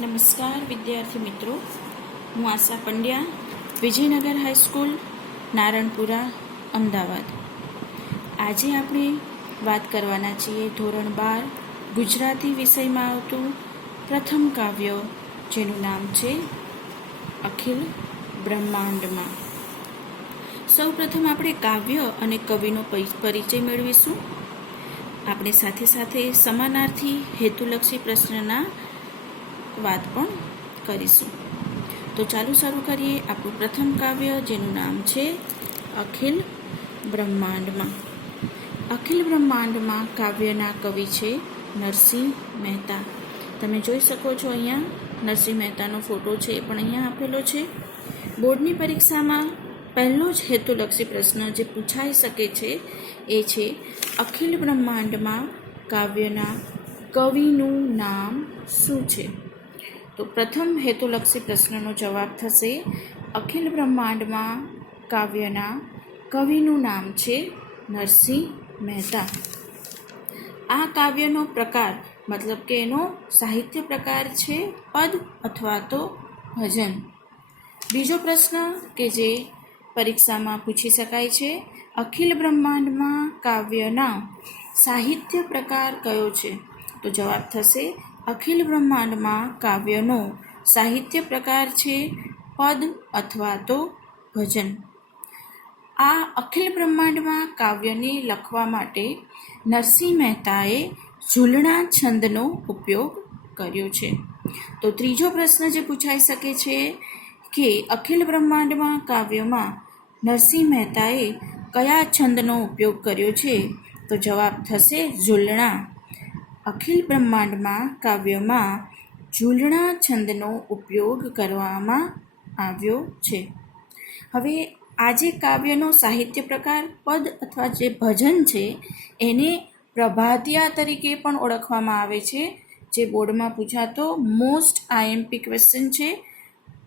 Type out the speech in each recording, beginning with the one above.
નમસ્કાર વિદ્યાર્થી મિત્રો, હું આશા પંડ્યા, વિજયનગર હાઈસ્કૂલ, નારણપુરા, અમદાવાદ. આજે આપણે વાત કરવાના છીએ ધોરણ 12 ગુજરાતી વિષયમાં આવતું પ્રથમ કાવ્ય, જેનું નામ છે અખિલ બ્રહ્માંડમાં. સૌ પ્રથમ આપણે કાવ્ય અને કવિનો પરિચય મેળવીશું. આપણે સાથે સાથે સમાનાર્થી હેતુલક્ષી પ્રશ્નના વાત પણ કરીશું. તો ચાલો શરૂ કરીએ આપણું પ્રથમ કાવ્ય, જેનું નામ છે અખિલ બ્રહ્માંડમાં. અખિલ બ્રહ્માંડમાં કાવ્યના કવિ છે નરસિંહ મહેતા. તમે જોઈ શકો છો, અહીંયા નરસિંહ મહેતાનો ફોટો છે એ પણ અહીંયા આપેલો છે. બોર્ડની પરીક્ષામાં પહેલો જ હેતુલક્ષી પ્રશ્ન જે પૂછાઈ શકે છે એ છે અખિલ બ્રહ્માંડમાં કાવ્યના કવિનું નામ શું છે? તો પ્રથમ હેતુલક્ષી પ્રશ્નનો જવાબ થશે અખિલ બ્રહ્માંડમાં કાવ્યના કવિનું નામ છે નરસિંહ મહેતા. આ કાવ્યનો પ્રકાર મતલબ કે એનો સાહિત્ય પ્રકાર છે પદ અથવા તો ભજન. બીજો પ્રશ્ન કે જે પરીક્ષામાં પૂછી શકાય છે, અખિલ બ્રહ્માંડમાં કાવ્યના સાહિત્ય પ્રકાર કયો છે? તો જવાબ થશે અખિલ બ્રહ્માંડમાં કાવ્યનો સાહિત્ય પ્રકાર છે પદ અથવા તો ભજન. આ અખિલ બ્રહ્માંડમાં કાવ્યને લખવા માટે નરસિંહ મહેતાએ ઝૂલણા છંદનો ઉપયોગ કર્યો છે. તો ત્રીજો પ્રશ્ન જે પૂછાઈ શકે છે કે અખિલ બ્રહ્માંડમાં કાવ્યમાં નરસિંહ મહેતાએ કયા છંદનો ઉપયોગ કર્યો છે? તો જવાબ થશે ઝૂલણા. અખિલ બ્રહ્માંડમાં કાવ્યમાં ઝૂલણા છંદનો ઉપયોગ કરવામાં આવ્યો છે. હવે આ જે કાવ્યનો સાહિત્ય પ્રકાર પદ અથવા જે ભજન છે એને પ્રભાતિયા તરીકે પણ ઓળખવામાં આવે છે, જે બોર્ડમાં પૂછાતો મોસ્ટ આઈએમપી ક્વેશ્ચન છે.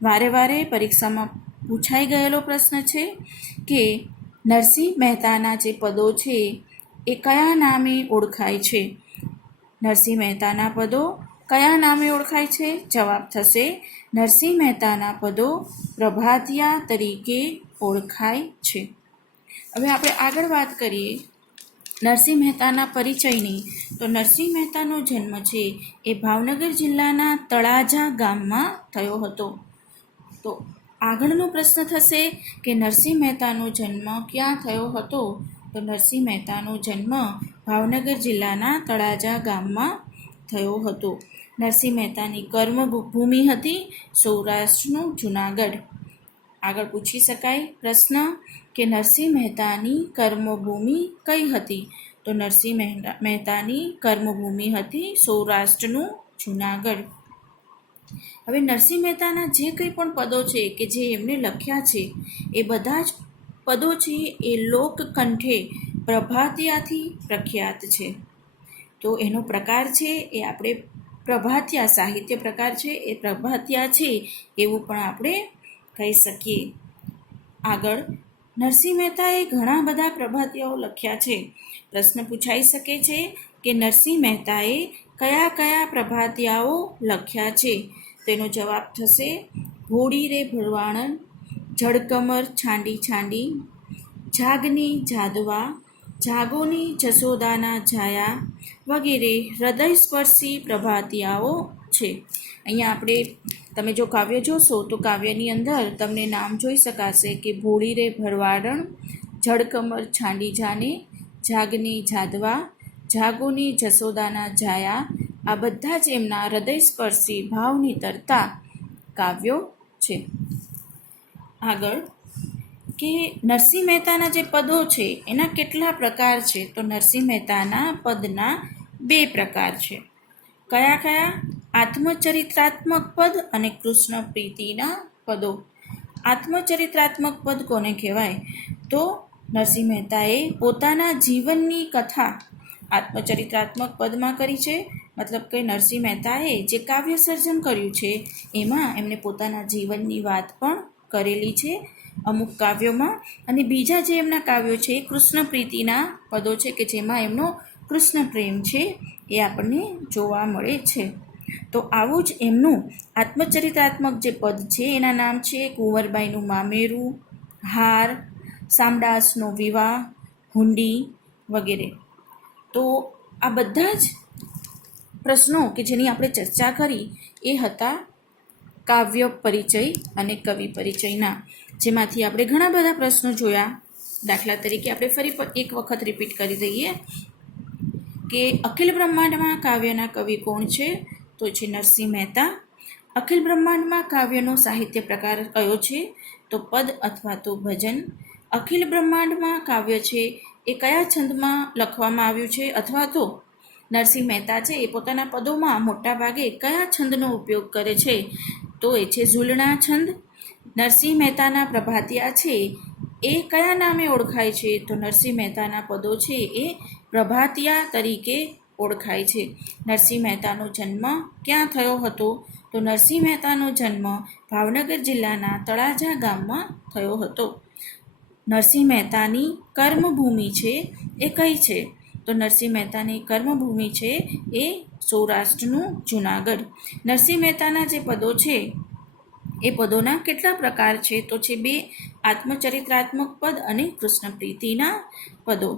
વારે વારે પરીક્ષામાં પૂછાઈ ગયેલો પ્રશ્ન છે કે નરસિંહ મહેતાના જે પદો છે એ કયા નામે ઓળખાય છે? નરસિંહ મહેતાના પદો કયા નામે ઓળખાય છે? જવાબ થશે નરસિંહ મહેતાના પદો પ્રભાતિયા તરીકે ઓળખાય છે. હવે આપણે આગળ વાત કરીએ નરસિંહ મહેતાના પરિચયની. તો નરસિંહ મહેતાનો જન્મ છે એ ભાવનગર જિલ્લાના તળાજા ગામમાં થયો હતો. તો આગળનો પ્રશ્ન થશે કે નરસિંહ મહેતાનો જન્મ ક્યાં થયો હતો? તો નરસિંહ મહેતાનો જન્મ ભાવનગર જિલ્લાના તળાજા ગામમાં થયો હતો. નરસિંહ મહેતાની કર્મભૂમિ હતી સૌરાષ્ટ્રનું જૂનાગઢ. આગળ પૂછી શકાય પ્રશ્ન કે નરસિંહ મહેતાની કર્મભૂમિ કઈ હતી? તો નરસિંહ મહેતાની કર્મભૂમિ હતી સૌરાષ્ટ્રનું જૂનાગઢ. હવે નરસિંહ મહેતાના જે કંઈ પણ પદો છે કે જે એમણે લખ્યા છે એ બધા જ પદો છે એ લોકકંઠે પ્રભાતિયાથી પ્રખ્યાત છે. તો એનો પ્રકાર છે એ આપણે પ્રભાતિયા, સાહિત્ય પ્રકાર છે એ પ્રભાતિયા છે એવું પણ આપણે કહી શકીએ. આગળ નરસિંહ મહેતાએ ઘણા બધા પ્રભાતિયાઓ લખ્યા છે. પ્રશ્ન પૂછાઈ શકે છે કે નરસિંહ મહેતાએ કયા કયા પ્રભાતિયાઓ લખ્યા છે? તેનો જવાબ થશે ભોળી રે ભરવાણન, જળકમર છાંડી છાંડી, જાગની જાદવા, જાગોની જશોદાના જાયા વગેરે હૃદયસ્પર્શી પ્રભાતિયાઓ છે. અહીંયા આપણે તમે જો કાવ્ય જોશો તો કાવ્યની અંદર તમને નામ જોઈ શકાશે કે ભોળી રે ભરવાડણ, જળકમર છાંડી જાને, જાગની જાદવા, જાગોની જશોદાના જાયા, આ બધા જ એમના હૃદયસ્પર્શી ભાવની તરતા કાવ્યો છે. આગળ કે નરસિંહ મહેતાના જે પદો છે એના કેટલા પ્રકાર છે? તો નરસિંહ મહેતાના પદના 2 પ્રકાર છે. કયા કયા? આત્મચરિત્રાત્મક પદ અને કૃષ્ણ પ્રીતિના પદો. આત્મચરિત્રાત્મક પદ કોને કહેવાય? તો નરસિંહ મહેતાએ પોતાના જીવનની કથા આત્મચરિત્રાત્મક પદમાં કરી છે. મતલબ કે નરસિંહ મહેતાએ જે કાવ્ય સર્જન કર્યું છે એમાં એમણે પોતાના જીવનની વાત પણ કરેલી છે અમુક કાવ્યોમાં. અને બીજા જે એમના કાવ્યો છે એ કૃષ્ણ પ્રીતિના પદો છે કે જેમાં એમનો કૃષ્ણ પ્રેમ છે એ આપણને જોવા મળે છે. તો આવું જ એમનું આત્મચરિત્રાત્મક જે પદ છે એના નામ છે કુંવરબાઈનું મામેરું, હાર, સામડાસનો વિવાહ, હુંડી વગેરે. તો આ બધા જ પ્રશ્નો કે જેની આપણે ચર્ચા કરી એ હતા કાવ્ય પરિચય અને કવિ પરિચયના, જેમાંથી આપણે ઘણા બધા પ્રશ્નો જોયા. દાખલા તરીકે આપણે ફરી એક વખત રિપીટ કરી દઈએ કે અખિલ બ્રહ્માંડમાં કાવ્યના કવિ કોણ છે? તો છે નરસિંહ મહેતા. અખિલ બ્રહ્માંડમાં કાવ્યનો સાહિત્ય પ્રકાર કયો છે? તો પદ અથવા તો ભજન. અખિલ બ્રહ્માંડમાં કાવ્ય છે એ કયા છંદમાં લખવામાં આવ્યું છે? અથવા તો નરસિંહ મહેતા છે એ પોતાના પદોમાં મોટા ભાગે કયા છંદનો ઉપયોગ કરે છે? તો એ છે ઝૂલણા છંદ. નરસિંહ મહેતાના પ્રભાતિયા છે એ કયા નામે ઓળખાય છે? તો નરસિંહ મહેતાના પદો છે એ પ્રભાતિયા તરીકે ઓળખાય છે. નરસિંહ મહેતાનો જન્મ ક્યાં થયો હતો? તો નરસિંહ મહેતાનો જન્મ ભાવનગર જિલ્લાના તળાજા ગામમાં થયો હતો. નરસિંહ મહેતાની કર્મભૂમિ છે એ કઈ છે? તો નરસિંહ મહેતાની કર્મભૂમિ છે એ સૌરાષ્ટ્રનું જૂનાગઢ. નરસિંહ મહેતાના જે પદો છે એ પદોના કેટલા પ્રકાર છે? તો છે 2 આત્મચરિત્રાત્મક પદ અને કૃષ્ણ પ્રીતિના પદો.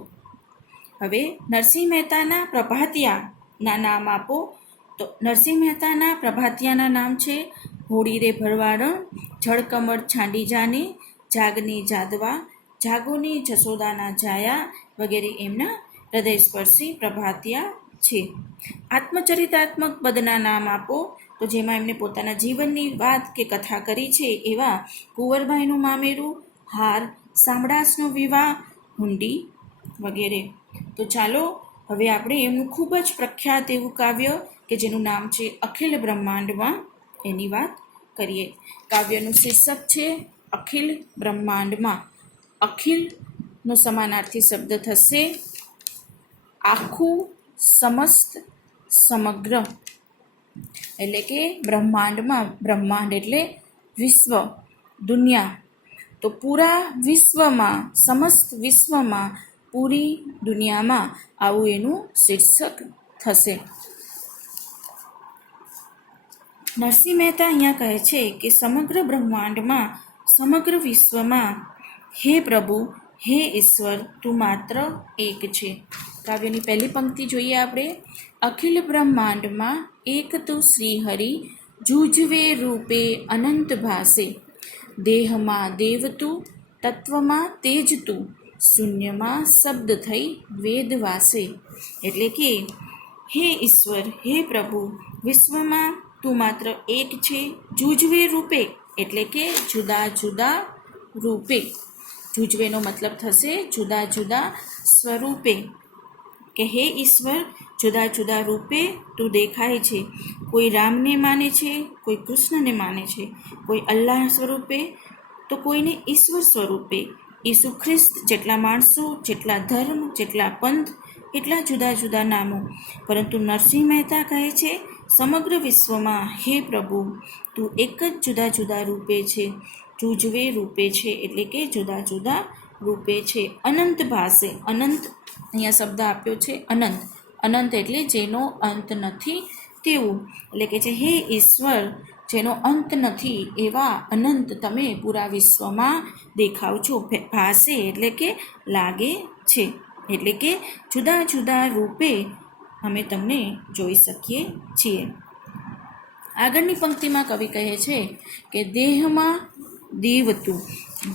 હવે નરસિંહ મહેતાના પ્રભાતિયાના નામ આપો. તો નરસિંહ મહેતાના પ્રભાતિયાના નામ છે હોળી રે ભરવાડણ, જળકમળ છાંડી જાને, જાગને જાદવા, જાગોની જસોદાના જાયા વગેરે એમના હૃદયસ્પર્શી પ્રભાતિયા છે. આત્મચરિત્રાત્મક પદના નામ આપો. તો જેમાં એમને પોતાના જીવનની વાત કે કથા કરી છે એવા કુંવરબાઈનું મામેરું, હાર, સામડાસનો વિવાહ, હુંડી વગેરે. તો ચાલો હવે આપણે એમનું ખૂબ જ પ્રખ્યાત એવું કાવ્ય કે જેનું નામ છે અખિલ બ્રહ્માંડમાં એની વાત કરીએ. કાવ્યનું શીર્ષક છે અખિલ બ્રહ્માંડમાં. અખિલનો સમાનાર્થી શબ્દ થશે આખું, સમસ્ત, સમગ્ર. એટલે કે બ્રહ્માંડમાં, બ્રહ્માંડ એટલે વિશ્વ, દુનિયા. તો પૂરા વિશ્વમાં, સમસ્ત વિશ્વમાં, પૂરી દુનિયામાં આવું એનું શીર્ષક થશે. નરસિંહ મહેતા અહીંયા કહે છે કે સમગ્ર બ્રહ્માંડમાં, સમગ્ર વિશ્વમાં હે પ્રભુ, હે ઈશ્વર, તું માત્ર એક છે. કાવ્યની પહેલી પંક્તિ જોઈએ આપણે. અખિલ બ્રહ્માંડમાં એક તું શ્રી હરિ, જૂજવે રૂપે અનંત ભાસે, દેહમાં દેવ તું, તત્વમાં તેજ તું, શૂન્યમાં શબ્દ થઈ વેદ વાસે. એટલે કે હે ઈશ્વર, હે પ્રભુ, વિશ્વમાં તું માત્ર એક છે. જૂજવે રૂપે એટલે કે જુદા જુદા રૂપે. જૂજવેનો મતલબ થશે જુદા જુદા સ્વરૂપે. કે હે ઈશ્વર, જુદા જુદા રૂપે તું દેખાય છે. કોઈ રામને માને છે, કોઈ કૃષ્ણને માને છે, કોઈ અલ્લાહ સ્વરૂપે, તો કોઈને ઈશ્વર સ્વરૂપે. ઈસુ ખ્રિસ્ત જેટલા માણસો, જેટલા ધર્મ, જેટલા પંથ, એટલા જુદા જુદા નામો. પરંતુ નરસિંહ મહેતા કહે છે સમગ્ર વિશ્વમાં હે પ્રભુ, તું એક જ જુદા જુદા રૂપે છે. જૂજવે રૂપે છે એટલે કે જુદા જુદા રૂપે છે. અનંત ભાસે, અનંત અહીંયા શબ્દ આપ્યો છે અનંત. અનંત એટલે જેનો અંત નથી તેવું. એટલે કે છે હે ઈશ્વર, જેનો અંત નથી એવા અનંત તમે પૂરા વિશ્વમાં દેખાવ છો. ભાસે એટલે કે લાગે છે. એટલે કે જુદા જુદા રૂપે અમે તમને જોઈ શકીએ છીએ. આગળની પંક્તિમાં કવિ કહે છે કે દેહમાં દેવ તું.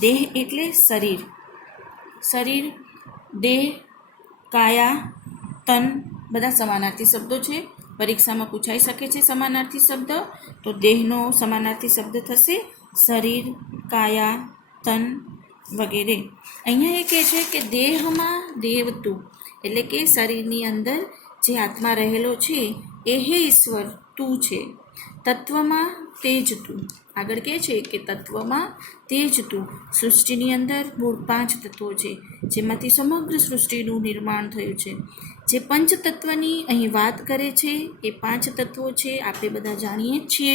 દેહ એટલે શરીર. શરીર, દેહ, કાયા, તન બધા સમાનાર્થી શબ્દો છે. પરીક્ષામાં પૂછાઈ શકે છે સમાનાર્થી શબ્દ. તો દેહનો સમાનાર્થી શબ્દ થશે શરીર, કાયા, તન વગેરે. અહીંયા એ કહે છે કે દેહમાં દેવ તું એટલે કે શરીરની અંદર જે આત્મા રહેલો છે એ હે ઈશ્વર તું છે. તત્વમાં તેજ તું. આગળ કહે છે કે તત્વમાં તેજ તું. સૃષ્ટિની અંદર મૂળ 5 તત્વો છે જેમાંથી સમગ્ર સૃષ્ટિનું નિર્માણ થયું છે. જે પંચતત્વની અહીં વાત કરે છે એ 5 તત્વો છે આપણે બધા જાણીએ જ છીએ.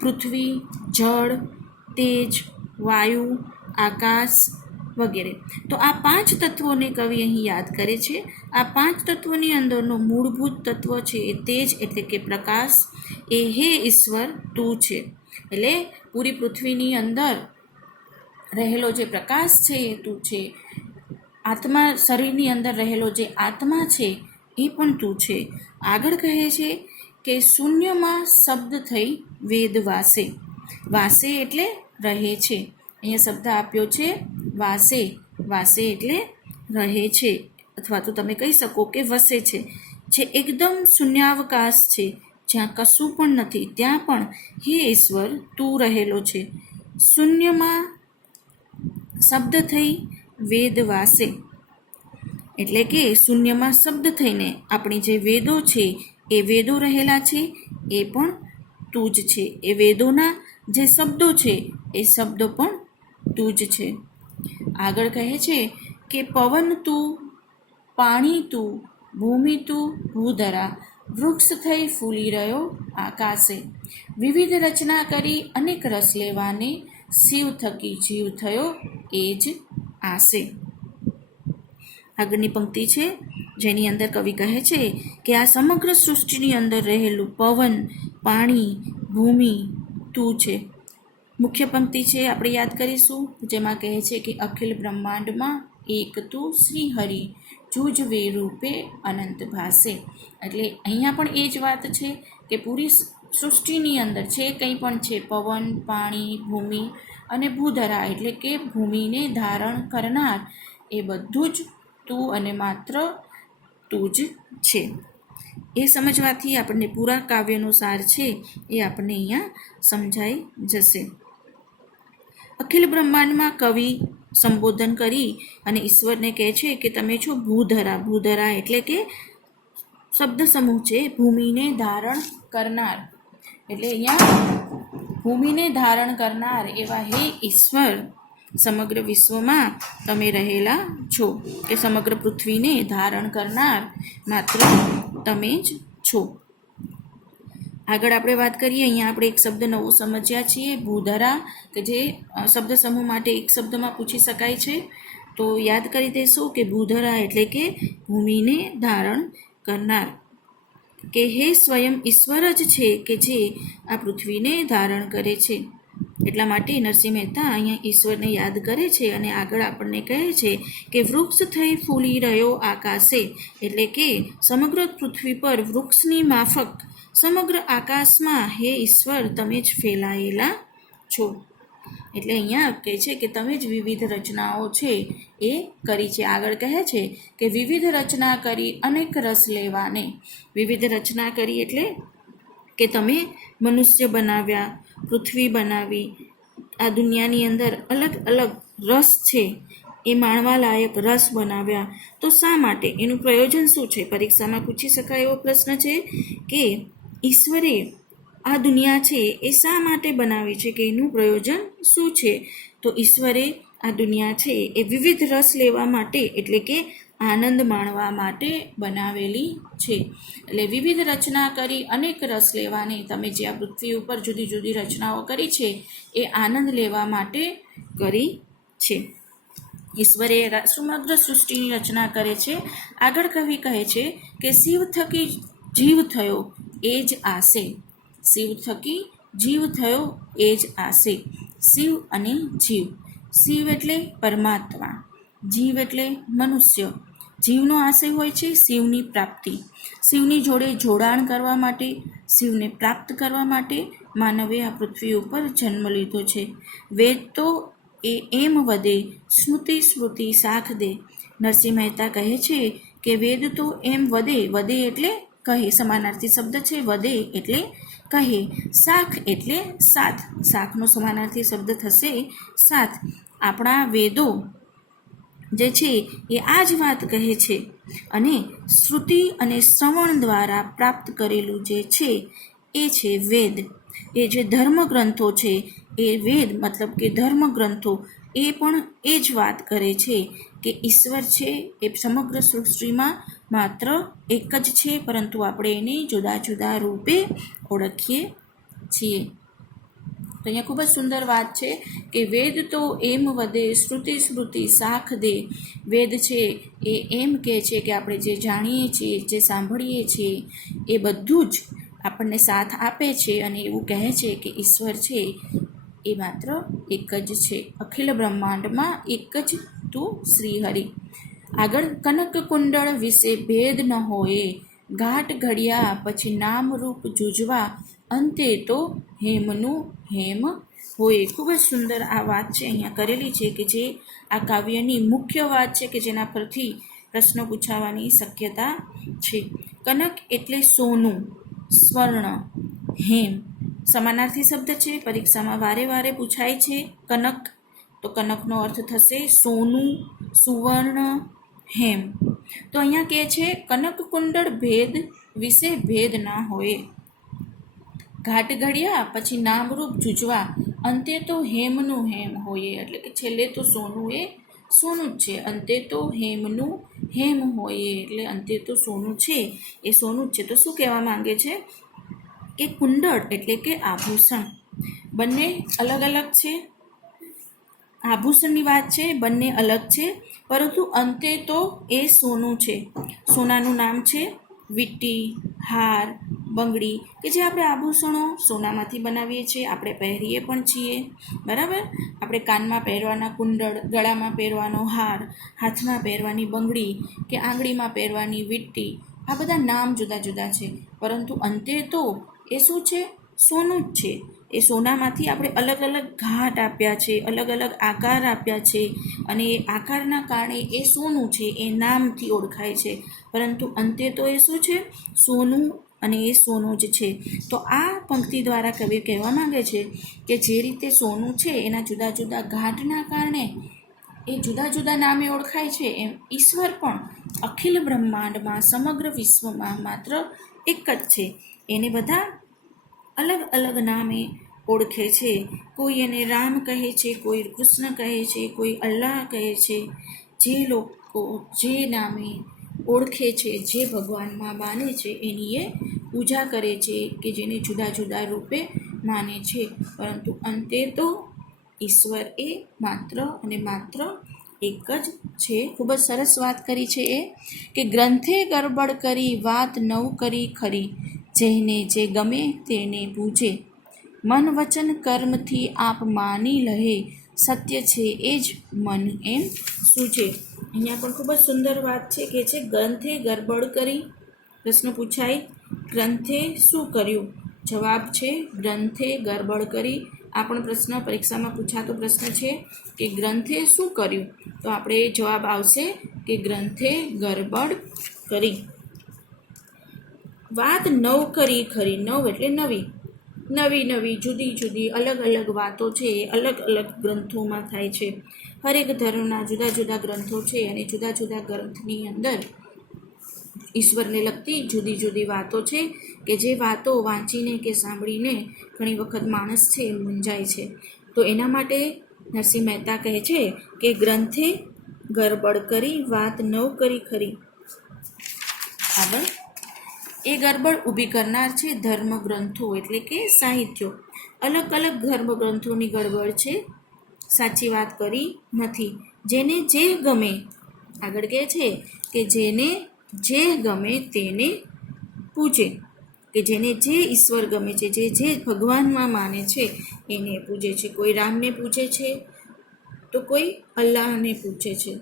પૃથ્વી, જળ, તેજ, વાયુ, આકાશ, વગેરે. તો આ 5 તત્વોને કવિ અહીં યાદ કરે છે. આ 5 તત્વોની અંદરનો મૂળભૂત તત્વ છે એ તેજ એટલે કે પ્રકાશ, એ હે ઈશ્વર તું છે. એટલે પૂરી પૃથ્વીની અંદર રહેલો જે પ્રકાશ છે એ તું છે. આત્મા, શરીરની અંદર રહેલો જે આત્મા છે એ પણ તું છે. આગળ કહે છે કે શૂન્યમાં શબ્દ થઈ વેદ વાસે. વાસે એટલે રહે છે. અહીંયા શબ્દ આપ્યો છે વાસે. વાસે એટલે રહે છે, અથવા તો તમે કહી શકો કે વસે છે. જે એકદમ શૂન્યાવકાશ છે, જ્યાં કશું પણ નથી, ત્યાં પણ હે ઈશ્વર તું રહેલો છે. શૂન્યમાં શબ્દ થઈ વેદ વાસે, એટલે કે શૂન્યમાં શબ્દ થઈને આપણી જે વેદો છે એ વેદો રહેલા છે, એ પણ તું જ છે. એ વેદોના જે શબ્દો છે એ શબ્દો પણ તું જ છે. આગળ કહે છે કે પવન તું, પાણી તું, ભૂમિ તું, ભૂધરા, વૃક્ષ થઈ ફૂલી રહ્યો આકાશે. વિવિધ રચના કરી અનેક રસ લેવાને, શિવ થકી જીવ થયો એ જ આસે. આગળની પંક્તિ છે જેની અંદર કવિ કહે છે કે આ સમગ્ર સૃષ્ટિની અંદર રહેલું પવન, પાણી, ભૂમિ તું છે. મુખ્ય પંક્તિ છે આપણે યાદ કરીશું, જેમાં કહે છે કે અખિલ બ્રહ્માંડમાં એક તું શ્રી હરિ, જૂજવે રૂપે અનંત ભાસે. એટલે અહીંયા પણ એ જ વાત છે કે પૂરી સૃષ્ટિની અંદર જે કંઈ પણ છે, પવન, પાણી, ભૂમિ અને ભૂધરા એટલે કે ભૂમિને ધારણ કરનાર, એ બધું જ તું અને માત્ર તું જ છે. એ સમજવાથી આપણને પૂરા કાવ્યનો સાર છે એ આપણને અહીંયા સમજાઈ જશે. અખિલ બ્રહ્માંડમાં કવિ સંબોધન કરી અને ઈશ્વરને કહે છે કે તમે છો ભૂધરા. ભૂધરા એટલે કે શબ્દ સમૂહ છે ભૂમિને ધારણ કરનાર. એટલે અહીંયા ભૂમિને ધારણ કરનાર એવા હે ઈશ્વર, સમગ્ર વિશ્વમાં તમે રહેલા છો, કે સમગ્ર પૃથ્વીને ધારણ કરનાર માત્ર તમે જ છો. આગળ આપણે વાત કરીએ, અહીંયા આપણે એક શબ્દ નવો સમજ્યા છીએ, ભૂધરા, કે જે શબ્દ સમૂહ માટે એક શબ્દમાં પૂછી શકાય છે. તો યાદ કરી દેશું કે ભૂધરા એટલે કે ભૂમિને ધારણ કરનાર, કે હે સ્વયં ઈશ્વર જ છે કે જે આ પૃથ્વીને ધારણ કરે છે. એટલા માટે નરસિંહ મહેતા અહીંયા ઈશ્વરને યાદ કરે છે અને આગળ આપણને કહે છે કે વૃક્ષ થઈ ફૂલી રહ્યો આકાશે, એટલે કે સમગ્ર પૃથ્વી પર વૃક્ષની માફક સમગ્ર આકાશમાં હે ઈશ્વર તમે જ ફેલાયેલા છો. એટલે અહીંયા કહે છે કે તમે જ વિવિધ રચનાઓ છે એ કરી છે. આગળ કહે છે કે વિવિધ રચના કરી અનેક રસ લેવાને. વિવિધ રચના કરી એટલે કે તમે મનુષ્ય બનાવ્યા, પૃથ્વી બનાવી, આ દુનિયાની અંદર અલગ અલગ રસ છે એ માણવા લાયક રસ બનાવ્યા. તો શા માટે? એનું પ્રયોજન શું છે? પરીક્ષામાં પૂછી શકાય એવો પ્રશ્ન છે કે ઈશ્વરે આ દુનિયા છે એ શા માટે બનાવી છે, કે એનું પ્રયોજન શું છે? તો ઈશ્વરે આ દુનિયા છે એ વિવિધ રસ લેવા માટે, એટલે કે આનંદ માણવા માટે બનાવેલી છે. એટલે વિવિધ રચના કરી અનેક રસ લેવાને, તમે જે આ પૃથ્વી ઉપર જુદી જુદી રચનાઓ કરી છે એ આનંદ લેવા માટે કરી છે. ઈશ્વરે સમગ્ર સૃષ્ટિની રચના કરે છે. આગળ કવિ કહે છે કે શિવ થકી જીવ થયો એ જ આસે. શિવ થકી જીવ થયો એ જ આસે. શિવ અને જીવ. શિવ એટલે પરમાત્મા, જીવ એટલે મનુષ્ય. જીવનો આશય હોય છે શિવની પ્રાપ્તિ. શિવની જોડે જોડાણ કરવા માટે, શિવને પ્રાપ્ત કરવા માટે માનવે આ પૃથ્વી ઉપર જન્મ લીધો છે. વેદ તો એ એમ વધે, સ્મૃતિ સ્મૃતિ સાખ દે. નરસિંહ મહેતા કહે છે કે વેદ તો એમ વધે. વધે એટલે કહે, સમાનાર્થી શબ્દ છે. વધે એટલે કહે. શાખ એટલે સાથ. શાખનો સમાનાર્થી શબ્દ થશે સાથ. આપણા વેદો જે છે એ આ જ વાત કહે છે, અને શ્રુતિ અને શ્રવણ દ્વારા પ્રાપ્ત કરેલું જે છે એ છે વેદ. એ જે ધર્મગ્રંથો છે એ વેદ મતલબ કે ધર્મગ્રંથો એ પણ એ જ વાત કરે છે કે ઈશ્વર છે એ સમગ્ર સૃષ્ટિમાં માત્ર એક જ છે, પરંતુ આપણે એને જુદા જુદા રૂપે ઓળખીએ છીએ. તો અહીંયા ખૂબ જ સુંદર વાત છે કે વેદ તો એમ વદે શ્રુતિ સ્મૃતિ સાખ દે. વેદ છે એ એમ કહે છે કે આપણે જે જાણીએ છીએ, જે સાંભળીએ છીએ એ બધું જ આપણને સાથ આપે છે અને એવું કહે છે કે ઈશ્વર છે એ માત્ર એક જ છે. અખિલ બ્રહ્માંડમાં એક જ તું શ્રીહરિ. આગળ કનક કુંડળ વિશે ભેદ ન હોય, ઘાટ ઘડ્યા પછી નામરૂપ જુજવા, અંતે તો હેમનું હેમ હોય. ખૂબ જ સુંદર આ વાત છે અહીંયા કરેલી છે કે જે આ કાવ્યની મુખ્ય વાત છે કે જેના પરથી પ્રશ્નો પૂછાવાની શક્યતા છે. કનક એટલે સોનું, સ્વર્ણ, હેમ સમાનાર્થી શબ્દ છે, પરીક્ષામાં વારે વારે પૂછાય છે. કનક તો કનકનો અર્થ થશે સોનું, સુવર્ણ, હેમ. તો અહીંયા કહે છે કનક કુંડળ ભેદ વિશે ભેદ ના હોય, ઘાટ ઘડ્યા પછી નામરૂપ જુજવા, અંતે તો હેમનું હેમ હોય. એટલે કે છેલ્લે તો સોનું એ સોનું જ છે, અંતે તો હેમનું હેમ હોય. એટલે અંતે તો સોનું છે એ સોનું જ છે. તો શું કહેવા માંગે છે કે કુંડળ એટલે કે આભૂષણ બંને અલગ અલગ છે. આભૂષણની વાત છે, બંને અલગ છે, પરંતુ અંતે તો એ સોનું છે. સોનાનું નામ છે વીંટી, હાર, બંગડી કે જે આપણે આભૂષણો સોનામાંથી બનાવીએ છીએ, આપણે પહેરીએ પણ છીએ, બરાબર. આપણે કાનમાં પહેરવાના કુંડળ, ગળામાં પહેરવાનો હાર, હાથમાં પહેરવાની બંગડી કે આંગળીમાં પહેરવાની વીંટી, આ બધા નામ જુદા જુદા છે, પરંતુ અંતે તો એ શું છે? સોનું જ છે. એ સોનામાંથી આપણે અલગ અલગ ઘાટ આપ્યા છે, અલગ અલગ આકાર આપ્યા છે અને એ આકારના કારણે એ સોનું છે, એ નામથી ઓળખાય છે, પરંતુ અંતે તો એ શું છે? સોનું, અને એ સોનું જ છે. તો આ પંક્તિ દ્વારા કવિ કહેવા માંગે છે કે જે રીતે સોનું છે એના જુદા જુદા ઘાટના કારણે એ જુદા જુદા નામે ઓળખાય છે, એમ ઈશ્વર પણ અખિલ બ્રહ્માંડમાં, સમગ્ર વિશ્વમાં માત્ર એક જ છે. એને બધા અલગ અલગ નામે ઓળખે છે. કોઈ એને રામ કહે છે, કોઈ કૃષ્ણ કહે છે, કોઈ અલ્લાહ કહે છે. જે લોકો જે નામે ઓળખે છે, જે ભગવાનમાં માને છે એની એ પૂજા કરે છે કે જેને જુદા જુદા રૂપે માને છે, પરંતુ અંતે તો ઈશ્વર એ માત્ર અને માત્ર એક જ છે. ખૂબ જ સરસ વાત કરી છે એ કે ગ્રંથે ગરબડ કરી વાત નવ કરી ખરી, જેને જે ગમે તેને પૂજે, મન વચન કર્મથી આપ માની લહે, સત્ય છે એ જ મન એમ સૂજે. અહીંયા પણ ખૂબ જ સુંદર વાત છે કે છે ગ્રંથે ગરબડ કરી. પ્રશ્ન પૂછાય ગ્રંથે શું કર્યું? જવાબ છે ગ્રંથે ગરબડ કરી. આ પણ પ્રશ્ન પરીક્ષામાં પૂછાતો પ્રશ્ન છે કે ગ્રંથે શું કર્યું? તો આપણે જવાબ આવશે કે ગ્રંથે ગરબડ કરી. વાત નવ કરી ખરી. નવ એટલે નવી, નવી નવી જુદી જુદી અલગ અલગ વાતો છે એ અલગ અલગ ગ્રંથોમાં થાય છે. હરેક ધર્મના જુદા જુદા ગ્રંથો છે અને જુદા જુદા ગ્રંથની અંદર ઈશ્વરને લગતી જુદી જુદી વાતો છે કે જે વાતો વાંચીને કે સાંભળીને ઘણી વખત માણસ છે એ મૂંઝાય છે. તો એના માટે નરસિંહ મહેતા કહે છે કે ગ્રંથે ગરબડ કરી વાત નવ કરી ખરી. આગળ એ ગરબડ ઊભી કરનાર છે ધર્મ ગ્રંથો એટલે કે સાહિત્યો. અલગ અલગ ધર્મ ગ્રંથોની ગડબડ છે, સાચી વાત કરી નથી. જેને જે ગમે, આગળ કહે છે કે જેને જે ગમે તેને પૂજે, કે જેને જે ઈશ્વર ગમે છે, જે ભગવાનમાં માને છે એને પૂજે છે. કોઈ રામને પૂજે છે તો કોઈ અલ્લાહને પૂજે છે.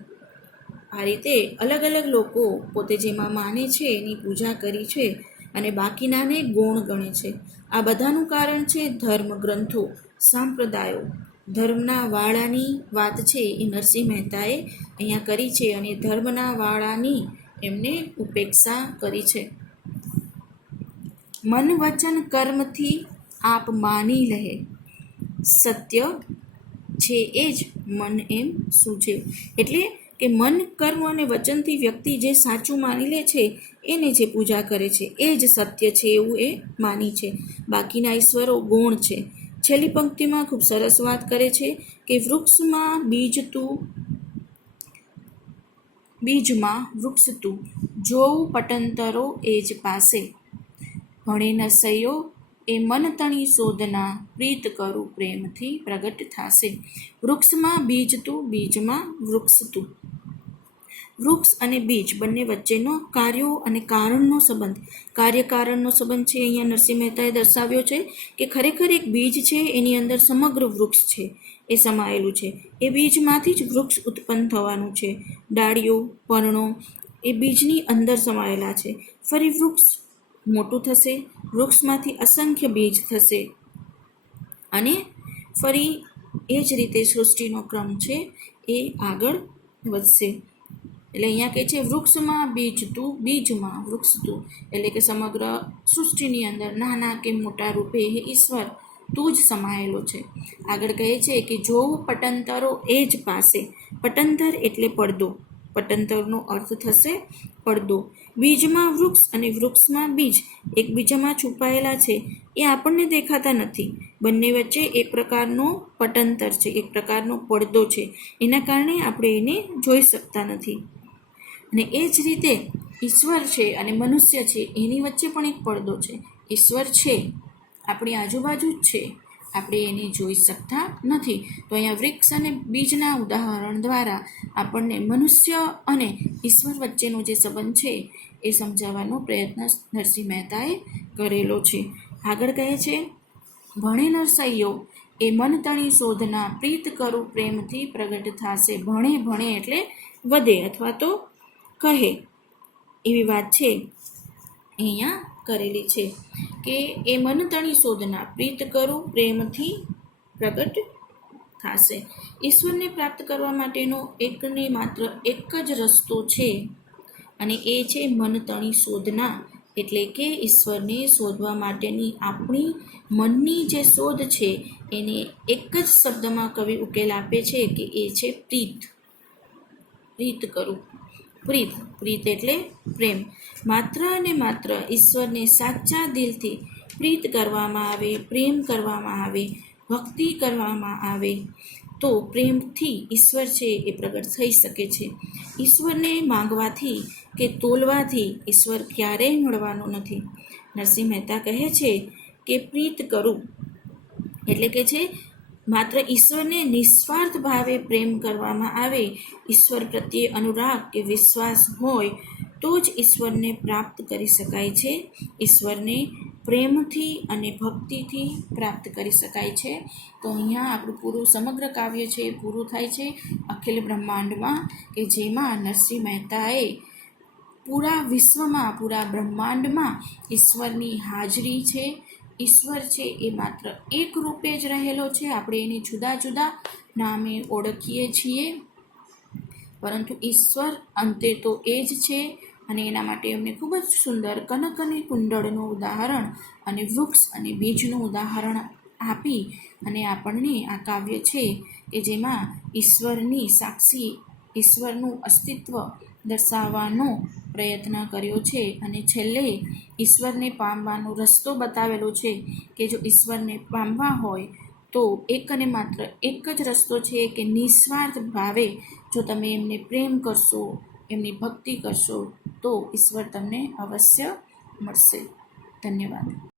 આ રીતે અલગ અલગ લોકો પોતે જેમાં માને છે એની પૂજા કરી છે અને બાકીનાને ગૌણ ગણે છે. આ બધાનું કારણ છે ધર્મ ગ્રંથો, સંપ્રદાયો. ધર્મના વાળાની વાત છે એ નરસિંહ મહેતાએ અહીંયા કરી છે અને ધર્મના વાળાની એમને ઉપેક્ષા કરી છે. મન વચન કર્મથી આપ માની લહે, સત્ય છે એ જ મન એમ સૂજે. એટલે કે મન, કર્મ અને વચનથી વ્યક્તિ જે સાચું માની લે છે એને જે પૂજા કરે છે એ જ સત્ય છે એવું એ માની છે. બાકીના ઈશ્વરો ગૌણ છે. છેલ્લી પંક્તિમાં ખૂબ સરસ વાત કરે છે કે વૃક્ષમાં બીજમાં વૃક્ષ તું, જોઉં પટંતરો એ જ પાસે, ભણે ન સૈયો એ મન તણી શોધના પ્રીત કરું પ્રેમથી પ્રગટ થાશે. વૃક્ષમાં બીજ તું, બીજમાં વૃક્ષ તું. વૃક્ષ અને બીજ બંને વચ્ચેનો કાર્યો અને કારણનો સંબંધ, કાર્યકારણનો સંબંધ છે. અહીંયા નરસિંહ મહેતાએ દર્શાવ્યો છે કે ખરેખર એક બીજ છે, એની અંદર સમગ્ર વૃક્ષ છે એ સમાયેલું છે. એ બીજમાંથી જ વૃક્ષ ઉત્પન્ન થવાનું છે. ડાળીઓ, પર્ણો એ બીજની અંદર સમાયેલા છે. ફરી વૃક્ષ મોટું થશે, વૃક્ષમાંથી અસંખ્ય બીજ થશે અને ફરી એ જ રીતે સૃષ્ટિનો ક્રમ છે એ આગળ વધશે. એટલે અહીંયા કહે છે વૃક્ષમાં બીજ તું, બીજમાં વૃક્ષ તું. એટલે કે સમગ્ર સૃષ્ટિની અંદર નાના કે મોટા રૂપે એ ઈશ્વર તું જ સમાયેલો છે. આગળ કહે છે કે જોવું પટંતરો એ જ પાસે. પટંતર એટલે પડદો. પટંતરનો અર્થ થશે પડદો. બીજમાં વૃક્ષ અને વૃક્ષમાં બીજ એકબીજામાં છુપાયેલા છે, એ આપણને દેખાતા નથી. બંને વચ્ચે એક પ્રકારનો પટંતર છે, એક પ્રકારનો પડદો છે. એના કારણે આપણે એને જોઈ શકતા નથી. અને એ જ રીતે ઈશ્વર છે અને મનુષ્ય છે, એની વચ્ચે પણ એક પડદો છે. ઈશ્વર છે, આપણી આજુબાજુ જ છે, આપણે એને જોઈ શકતા નથી. તો અહીંયા વૃક્ષ અને બીજના ઉદાહરણ દ્વારા આપણને મનુષ્ય અને ઈશ્વર વચ્ચેનો જે સંબંધ છે એ સમજાવવાનો પ્રયત્ન નરસિંહ મહેતાએ કરેલો છે. આગળ કહે છે ભણે નરસૈયો એ મન તણી શોધના પ્રીત કરું પ્રેમથી પ્રગટ થાશે. ભણે ભણે એટલે વધે અથવા તો કહે એવી વાત છે અહીંયા કરેલી છે કે એ મન તણી શોધના પ્રીત કરું પ્રેમથી પ્રગટ થશે. ઈશ્વરને પ્રાપ્ત કરવા માટેનો એકને માત્ર એક જ રસ્તો છે અને એ છે મન તણી શોધના. એટલે કે ઈશ્વરને શોધવા માટેની આપણી મનની જે શોધ છે એને એક જ શબ્દમાં કવિ ઉકેલ આપે છે કે એ છે પ્રીત. પ્રીત કરું. પ્રીત, પ્રીત એટલે પ્રેમ. માત્ર અને માત્ર ઈશ્વરને સાચા દિલથી પ્રીત કરવામાં આવે, પ્રેમ કરવામાં આવે, ભક્તિ કરવામાં આવે તો પ્રેમથી ઈશ્વર છે એ પ્રગટ થઈ શકે છે. ઈશ્વરને માંગવાથી કે તોલવાથી ઈશ્વર ક્યારેય મળવાનો નથી. નરસિંહ મહેતા કહે છે કે પ્રીત કરું એટલે કે છે માત્ર ઈશ્વરને નિસ્વાર્થ ભાવે પ્રેમ કરવામાં આવે, ઈશ્વર પ્રત્યે અનુરાગ કે વિશ્વાસ હોય તો જ ઈશ્વરને પ્રાપ્ત કરી શકાય છે. ઈશ્વરને પ્રેમથી અને ભક્તિથી પ્રાપ્ત કરી શકાય છે. તો અહીંયા આપણું પૂરું સમગ્ર કાવ્ય છે એ પૂરું થાય છે અખિલ બ્રહ્માંડમાં, કે જેમાં નરસિંહ મહેતાએ પૂરા વિશ્વમાં, પૂરા બ્રહ્માંડમાં ઈશ્વરની હાજરી છે. ઈશ્વર છે એ માત્ર એક રૂપે જ રહેલો છે. આપણે એને જુદા જુદા નામે ઓળખીએ છીએ, પરંતુ ઈશ્વર અંતે તો એ જ છે. અને એના માટે એમને ખૂબ જ સુંદર કનક અને કુંડળનું ઉદાહરણ અને વૃક્ષ અને બીજનું ઉદાહરણ આપી અને આપણને આ કાવ્ય છે કે જેમાં ઈશ્વરની સાક્ષી, ઈશ્વરનું અસ્તિત્વ દર્શાવવાનો પ્રયત્ન કર્યો છે. અને છેલ્લે ઈશ્વરને પામવાનો રસ્તો બતાવેલો છે કે જો ઈશ્વરને પામવા હોય તો એક અને માત્ર એક જ રસ્તો છે કે નિસ્વાર્થ ભાવે જો તમે એમને પ્રેમ કરશો, એમની ભક્તિ કરશો તો ઈશ્વર તમને અવશ્ય મળશે. ધન્યવાદ.